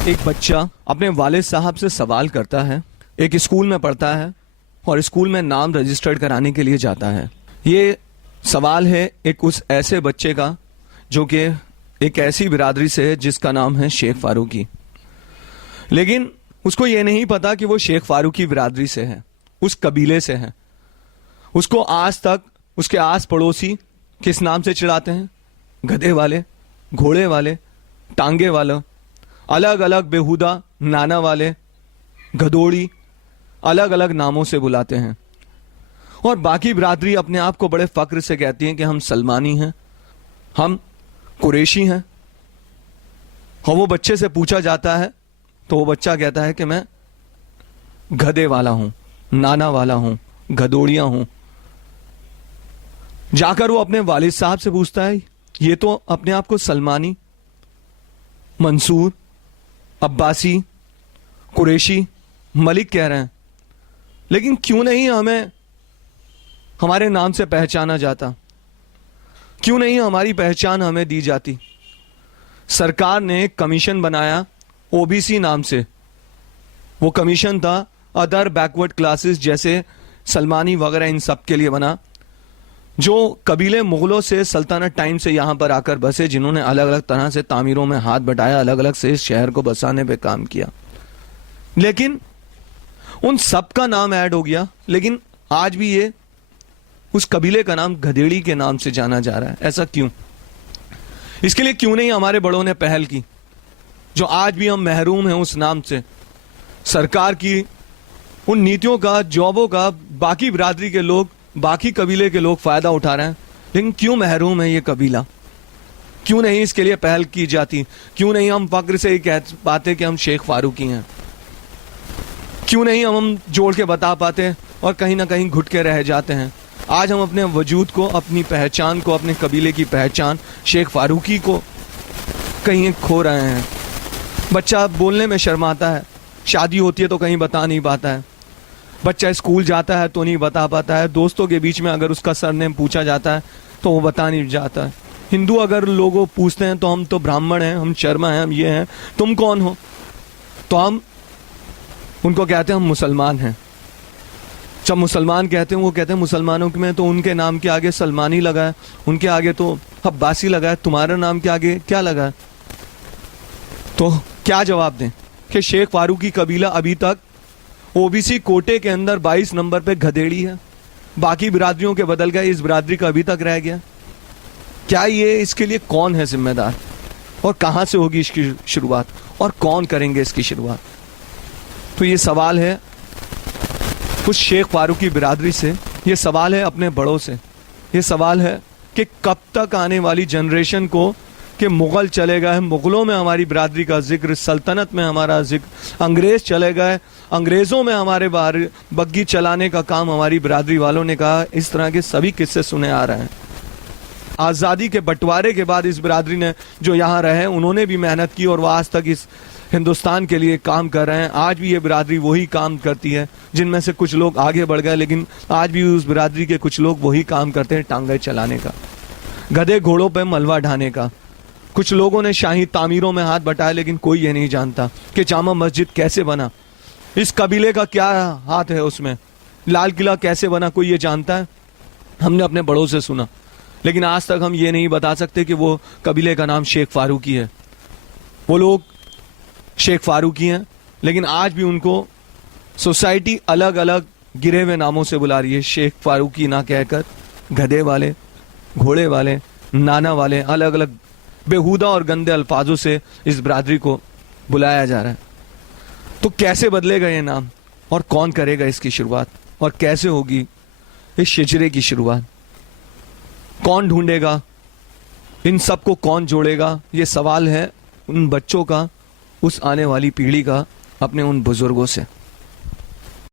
एक बच्चा अपने वालिद साहब से सवाल करता है, एक स्कूल में पढ़ता है और स्कूल में नाम रजिस्टर्ड कराने के लिए जाता है। ये सवाल है एक उस ऐसे बच्चे का जो कि एक ऐसी बिरादरी से है जिसका नाम है शेख फारूकी। लेकिन उसको ये नहीं पता कि वो शेख फारूकी बिरादरी से है, उस कबीले से है। उसको आज तक उसके आस पड़ोसी किस नाम से चिढ़ाते हैं? गधे वाले, घोड़े वाले, टांगे वाला, अलग अलग बेहुदा नाना वाले, गदोड़ी, अलग अलग नामों से बुलाते हैं। और बाकी बिरादरी अपने आप को बड़े फक्र से कहती हैं कि हम सलमानी हैं, हम कुरैशी हैं। और वो बच्चे से पूछा जाता है तो वो बच्चा कहता है कि मैं गधे वाला हूं, नाना वाला हूं, गदोड़िया हूं। जाकर वो अपने वालिद साहब से पूछता है, ये तो अपने आप को सलमानी, मंसूर, अब्बासी, कुरैशी, मलिक कह रहे हैं, लेकिन क्यों नहीं हमें हमारे नाम से पहचाना जाता? क्यों नहीं हमारी पहचान हमें दी जाती? सरकार ने एक कमीशन बनाया ओबीसी नाम से। वो कमीशन था अदर बैकवर्ड क्लासेस जैसे सलमानी वगैरह इन सब के लिए बना, जो कबीले मुगलों से सल्तनत टाइम से यहां पर आकर बसे, जिन्होंने अलग अलग तरह से तामीरों में हाथ बटाया, अलग अलग से इस शहर को बसाने पे काम किया। लेकिन उन सब का नाम ऐड हो गया, लेकिन आज भी ये उस कबीले का नाम गधेड़ी के नाम से जाना जा रहा है। ऐसा क्यों? इसके लिए क्यों नहीं हमारे बड़ों ने पहल की, जो आज भी हम महरूम हैं उस नाम से? सरकार की उन नीतियों का, जॉबों का बाकी बिरादरी के लोग, बाकी कबीले के लोग फायदा उठा रहे हैं, लेकिन क्यों महरूम है ये कबीला? क्यों नहीं इसके लिए पहल की जाती? क्यों नहीं हम फक्र से ये कह पाते कि हम शेख फारूकी हैं? क्यों नहीं हम जोड़ के बता पाते और कहीं ना कहीं घुट के रह जाते हैं? आज हम अपने वजूद को, अपनी पहचान को, अपने कबीले की पहचान शेख फारूकी को कहीं खो रहे हैं। बच्चा बोलने में शर्माता है, शादी होती है तो कहीं बता नहीं पाता है, बच्चा स्कूल जाता है तो नहीं बता पाता है, दोस्तों के बीच में अगर उसका सरनेम पूछा जाता है तो वो बता नहीं जाता है। हिंदू अगर लोगों पूछते हैं तो हम तो ब्राह्मण हैं, हम शर्मा हैं, हम ये हैं, तुम कौन हो? तो हम उनको कहते हैं हम मुसलमान हैं। जब मुसलमान कहते हैं, वो कहते हैं मुसलमानों में तो उनके नाम के आगे सलमानी लगा है, उनके आगे तो अब्बासी लगा है, तुम्हारे नाम के आगे क्या लगा है? तो क्या जवाब दें कि शेख फारूकी कबीला अभी तक ओबीसी कोटे के अंदर 22 नंबर पे गधेड़ी है, बाकी बिरादरियों के बदल गए, इस बिरादरी का अभी तक रह गया। क्या ये, इसके लिए कौन है जिम्मेदार और कहां से होगी इसकी शुरुआत और कौन करेंगे इसकी शुरुआत? तो ये सवाल है उस शेख फारूकी बिरादरी से, ये सवाल है अपने बड़ों से, ये सवाल है कि कब तक आने वाली जनरेशन को कि मुगल चले गए, मुगलों में हमारी बिरादरी का जिक्र, सल्तनत में हमारा जिक्र, अंग्रेज चले गए, अंग्रेजों में हमारे बाहर बग्गी चलाने का काम हमारी बिरादरी वालों ने कहा। इस तरह के सभी किस्से सुने आ रहे हैं। आज़ादी के बंटवारे के बाद इस बिरादरी ने जो यहाँ रहे, उन्होंने भी मेहनत की और वो आज तक इस हिंदुस्तान के लिए काम कर रहे हैं। आज भी ये बिरादरी वही काम करती है, जिनमें से कुछ लोग आगे बढ़ गए, लेकिन आज भी उस बिरादरी के कुछ लोग वही काम करते हैं, टांगे चलाने का, गधे घोड़ों पे मलबा ढाने का। कुछ लोगों ने शाही तामीरों में हाथ बटाए, लेकिन कोई ये नहीं जानता कि जामा मस्जिद कैसे बना, इस कबीले का क्या हाथ है उसमें, लाल किला कैसे बना, कोई ये जानता है? हमने अपने बड़ों से सुना, लेकिन आज तक हम ये नहीं बता सकते कि वो कबीले का नाम शेख फारूकी है। वो लोग शेख फारूकी हैं, लेकिन आज भी उनको सोसाइटी अलग अलग गिरे हुए नामों से बुला रही है। शेख फारूकी ना कहकर गधे वाले, घोड़े वाले, नाना वाले, अलग अलग बेहुदा और गंदे अल्फाजों से इस बिरादरी को बुलाया जा रहा है। तो कैसे बदलेगा ये नाम और कौन करेगा इसकी शुरुआत और कैसे होगी इस शिजरे की शुरुआत? कौन ढूंढेगा इन सबको, कौन जोड़ेगा? ये सवाल है उन बच्चों का, उस आने वाली पीढ़ी का, अपने उन बुजुर्गों से।